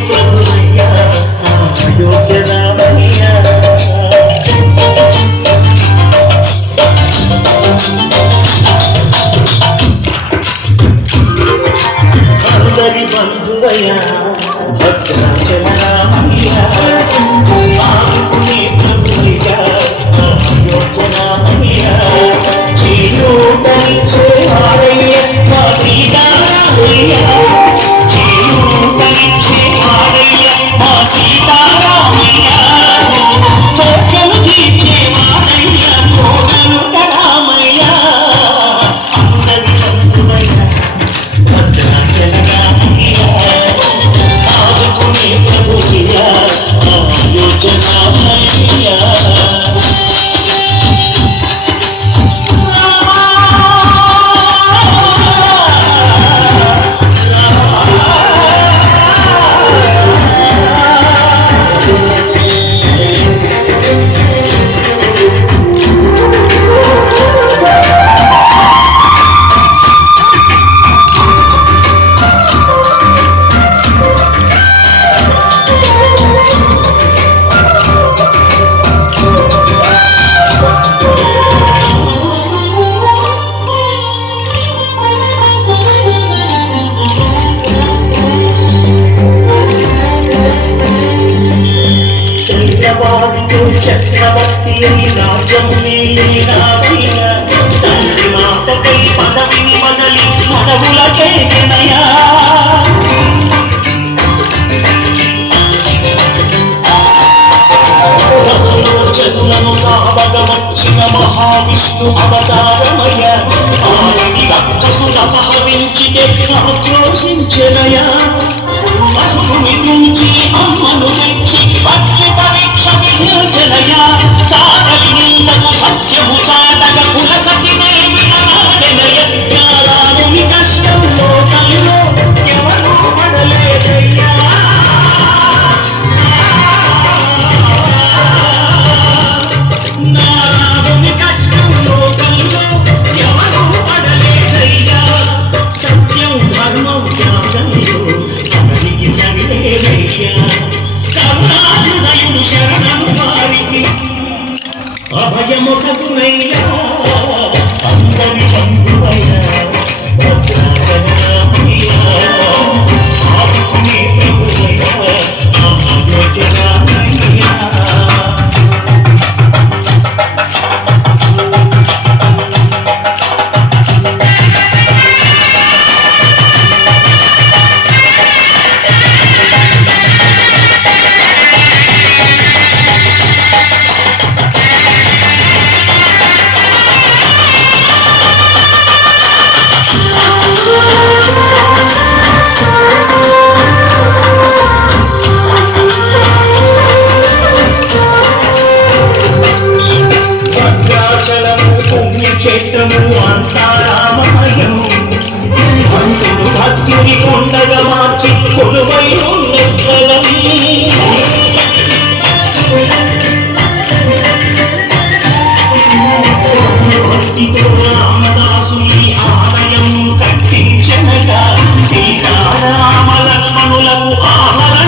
ప్రభువయ్యా యోగ్యరామయ్యా అందరి బంధువయ్యా భద్రాచల రామయ్యా ప్రభువయ్యా యోగ్యరామయ్యా చేయూతనిచ్చే వారయ్యా మా సీతారామయ్యా చేయూతనిచ్చే వారయ్యా మా సీతారామయ్యా కోటలు తీర్చే వారయ్యా కోటలు రామయ్యా అందరి బంధువయ్యా భద్రాచల రామయ్యా ఆదుకునే ప్రభువయ్యా యోజనామయ్యా చక్రవర్తి అయి రాజ్యము రామయ్యా తండ్రి మాటకై పదవిని బదలి మనవులకే వినయా చదులను కావగవచ్చిన మహావిష్ణు అవతారమయ ఆవిని రక్కసులపహరించితే ఆక్రోశించెనయా అసురుని నుంచి అమ్మను తెచ్చి పత్రి పరీక్ష వినియోజనయా సాగలి నిందకు సత్యము చాటగ కులసతినే విననాడెనయ నారాయణుని కష్టంలో కల్లో ఎవరూ పడలేదయ్యా నారాయణుని కష్టంలో కల్లో ఎవరూ పడలేదయ్యా సత్యం ధర్మం త్యాగంలో అవనికి సరిలేదయ్యా కరుణాహృదయుడు శరణము వారికి అభయము సగునయ్యా అందరి బంధువయ్యా భద్రాచల రామయ్యా ఆదుకునే ప్రభువయ్యా యోజనామయ్యా క్షేత్రము అంతా రామమయం అందుకు భక్తుని కొండగా మార్చి కొలువై ఉన్న స్థలం భక్తితో రామదాసు ఈ ఆలయం కట్టించనగా సీతారామ లక్ష్మణులకు ఆభరణ